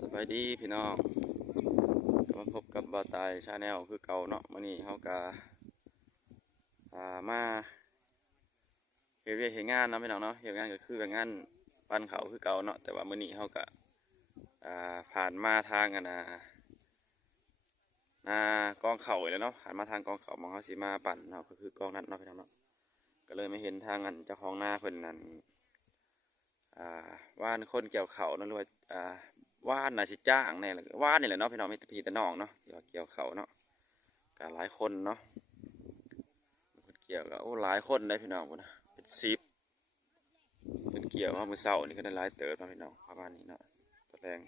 สบายดีพี่น้องกลับมาพบกับบาตายชาแนลคือเก่าเนาะมื้อนี้เฮากะอ่ามาเฮเวียเฮ็ดงานเนาะพี่น้องเนาะเฮงานก็คือแบบงานปั้นเขาคือเก่าเนาะแต่ว่ามื้อนี้เฮากะอ่าผ่านมาทางกันนะนากองเขาอีกแล้วเนาะผ่านมาทางกองเขามองเฮาสิมาปั่นเนาะก็คือกองนั้นเนาะพี่น้องเนาะก็เลยไม่เห็นทางอันเจ้าของนาเพิ่นนั่นอ่าว่านคนเกี่ยวเขาเนาะหรือว่าอ่า ว่านน่าสิจ้างแน่เลยว่านนี่แหละเนาะพี่น้องมีแต่พี่แต่น้องเนาะเกี่ยวเกี่ยวเขาเนาะก็หลายคนเนาะคนเกี่ยวก็โอ้หลายคนได้พี่น้องนะเป็นสิบเป็นเกี่ยวมาเมื่อเช้านี่ก็ได้หลายเติบนาะพี่น้องประมาณนี้เนาะตอนแรง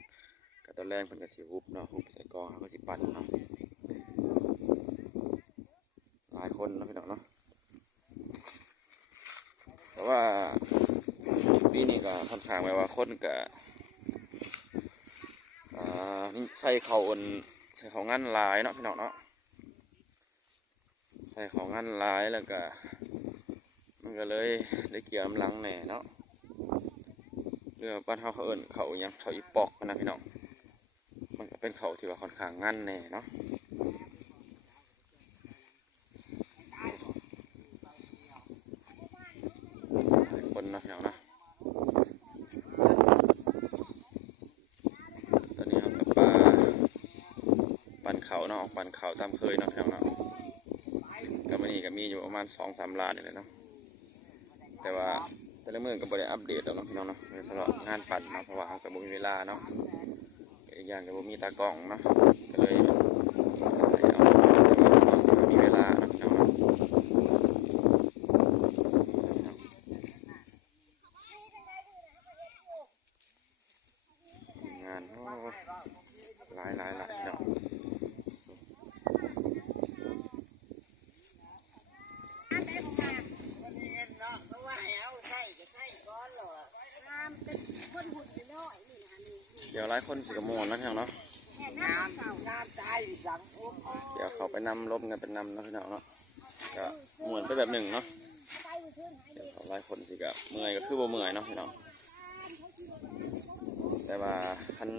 กับตอนแรงเพิ่นก็สิฮุบเนาะฮุบใส่กองเขาก็สิปั่นเนาะหลายคนเนาะพี่น้องเนาะแต่ว่าปีนี้ก็ค่อนข้างแบบว่าคนก็อ่านี่ใส่เขาอันใส่เขางั้นลายเนาะพี่น้องเนาะใส่เขางั้นลายแล้วก็มันก็เลยได้เกี่ยวน้ำลังแหน่เนาะเรือบ้านเขาเขาเอิญเขายังเขาอีปอกนะพี่น้องมันก็เป็นเขาที่ว่าค่อนข้างงั้นแหน่เนาะหลายคนเนาะพี่น้องเนาะ ตอนนี้เรากับปลาปั่ บันเขาตามเคยเนาะพี่น้องเนาะกับมันนี่ก็มีอยู่ประมาณสองสามล้านนี่แหละเนาะแต่ว่าแต่ละมือก็บ่ได้อัปเดตแล้วเนาะพี่น้องเนาะสำหรับงานปั่นเนาะเพราะว่าเขาก็บ่มีเวลาเนาะอีกอย่างก็บ่มีตากล้องเนาะก็เลยมีเวลาเนาะพี่น้องเนาะงานหลายหลายหลายพี่น้ องเดี๋ยวหลายคนสิกระโมนนะพี่น้องเนาะเดี๋ยวเขาไปนำลมกันเป็นนำเนาะพี่น้องเนาะ ก็เหมือนไปแบบหนึ่งเนาะเดี๋ยวเขาหลายคนสิกะเมื่อยก็คือบ่เมื่อยเนาะพี่น้อง แต่ว่าคัน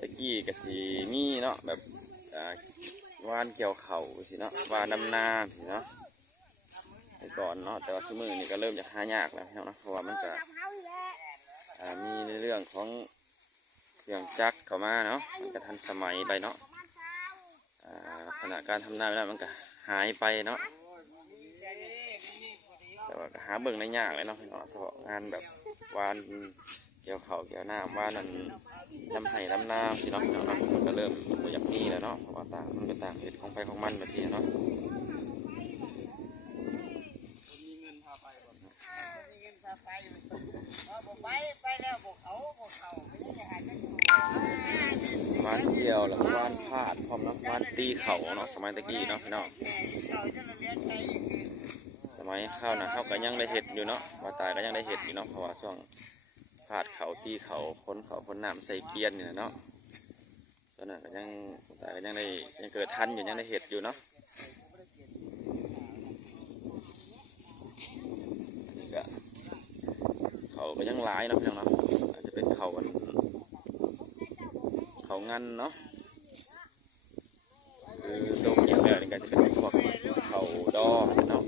ตะกี้กับสีมีเนาะแบบอ่าวานเกี่ยวเข่าสิเนาะวานดำนาสิเนาะ ไปก่อนเนาะแต่ว่าชั่วมือนี่ก็เริ่มจะหายากแล้วพี่น้องเนาะเพราะว่ามันก็มีในเรื่องของเครื่องจักรเข้ามาเนาะมันก็ทันสมัยไปเนาะลักษณะการทำนาแล้มันก็หายไปเนาะแต่ว่าหาเบิ่งในยากเลยเนาะพี่น้องเฉพาะงานแบบวานเกี่ยวเขาเกี่ยวน้ำว่านั่นลำไห้ลำน้ำพี่น้องพี่น้องเนาะมันก็เริ่มบ่อยากมีแล้วเนาะเพราะว่าต่างมันเป็ต่างเหตุของไปของมันแบบนี้เนาะ วานเกี่ยวแล้วก็วานพาดพร้อมเนาะวานตีเข่าเนาะสมัยตะกี้เนาะพี่น้องสมัยข้าวนะข้าวก็ยังได้เห็ดอยู่เนาะว่าตายก็ยังได้เห็ดอยู่เนาะเพราะว่าช่วงพาดเข่าตีเข่าค้นเข่าค้นน้ำใส่เกลียนเนี่ยเนาะส่วนนั้นก็ยังตายก็ยังได้ยังเกิดทันอยู่ยังได้เห็ดอยู่เนาะก็เขาก็ยังหลายเนาะพี่น้องเนาะอาจจะเป็นเขากัน งันเนาะคือโดมเกี่ยวแล้วนี่ก็จะเป็นพวกเขาดอเนาะ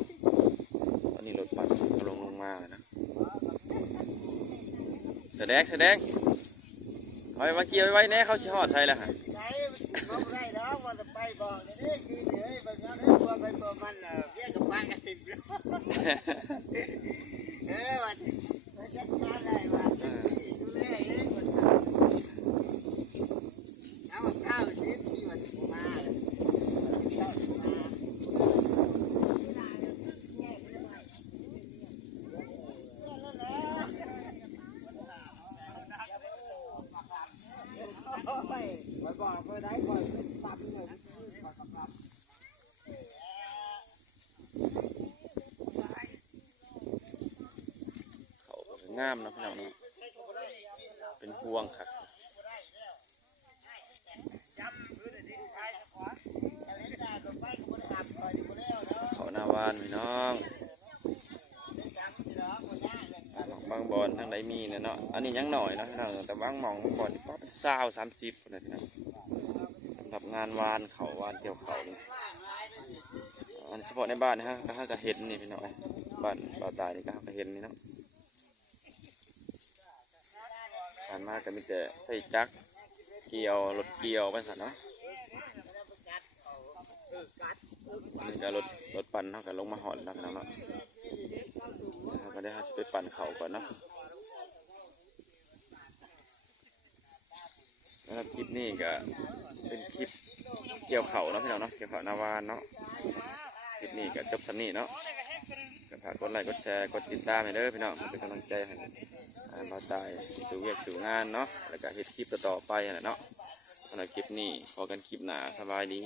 ตอนนี้รถปั่นก็ลงลงมาแล้วนะแสดงแสดงเอาไปมาเกี่ยวไว้แน่เขาชิฮอดใช่แล้วฮะไหนบอวว่าจะไปบอกนี่คือเหนื่อยบางอย่างให้ตัวไปตัวมันเออเรียกกับไปกันติดเออวันวันจัดการได้ว่าดูแลเองวันเอาข้าวสิที่วันมาเลยข้าวมาไปบอกไปได้ก่อนปั๊มเลย เขาก็ งามนะพี่น้องเป็นห่วงครับเขาหน้าบ้านพี่น้องบางบอลทางใดมีเนี่ยเนาะอันนี้ยังหน่อยนะพี่น้องแต่บางมองบางบอลนี่ป๊อปเศร้าสามสิบนะพี่น้องสำหรับงานวานเขาวานเกี่ยวเขานะอันเฉพาะในบ้านนะฮะก็ห้าก็เห็นนี่พี่น้องบ้านบ้านตายนี่ก็ห้าก็เห็นนี่เนาะ ผ่านมาก็มีแต่ใส่จักเกี่ยวรถเกี่ยวไปสันเนาะอันนี้ก็รถรถปั่นเขาก็ลงมาหอนแล้วน้องเนาะเราก็ได้ให้ไปปั่นเขาก่อนเนาะแล้วคลิปนี้ก็เป็นคลิปเกี่ยวเขาเนาะพี่น้องเนาะเกี่ยวเขานาวานเนาะคลิปนี้ก็จบสำนี้เนาะ ฝากกดไลค์กดแชร์กดติดตามให้เด้อพี่น้องเป็นกำลังใจให้อ่ามาตายสู่เวียกสู่งานเนาะแล้วก็เฮ็ดคลิปต่อไปนะเนาะสำหรับคลิปนี้พอกันคลิปหนาสบายดี